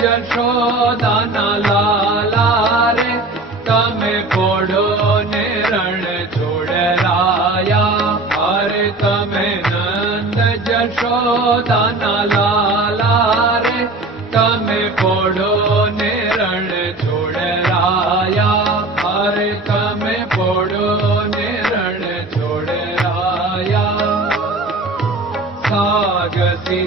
જશોદાના લાલા રે તમે પોડો ને રણ છોડરાયા અરે તમે નંદ જશોદાના લાલા રે તમે પોડો ને રણ છોડરાયા અરે તમે પોડો ને રણ છોડરાયા સાગસી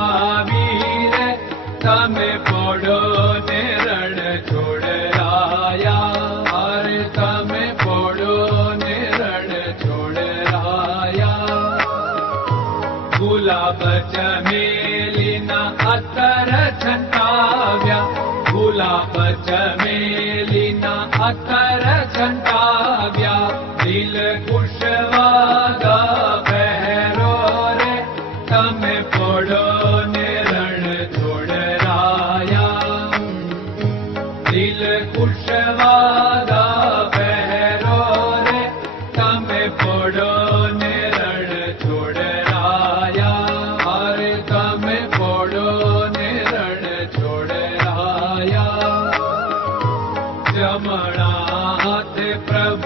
जलिना अकरं काव्या भूला पचलिना अकर्याल कुशवा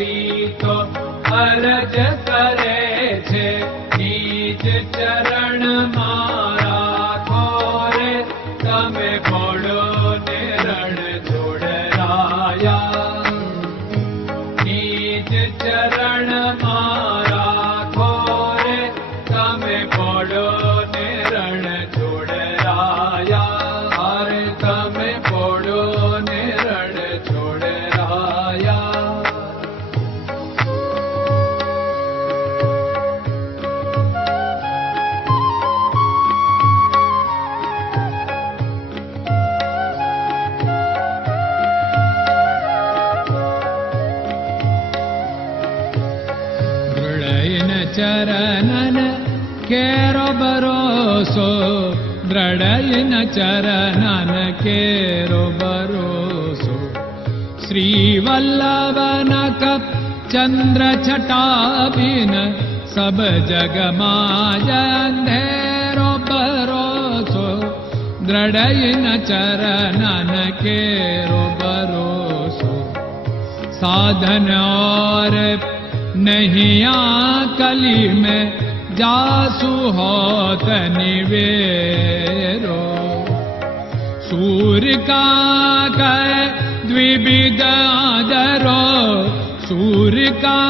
शीतो अलजत चरणन केरो भरोसो दृढयिन चरणन केरो भरोसो। श्रीवल्लभन कप चन्द्र छटाबिन सब जग माया अंधेरो भरोसो। दृढयिन चरणन केरो भरोसो। साधन और नहीं कली में जासु होत निवेरो। सूर्य का कह द्विविध आदरो सूर्य का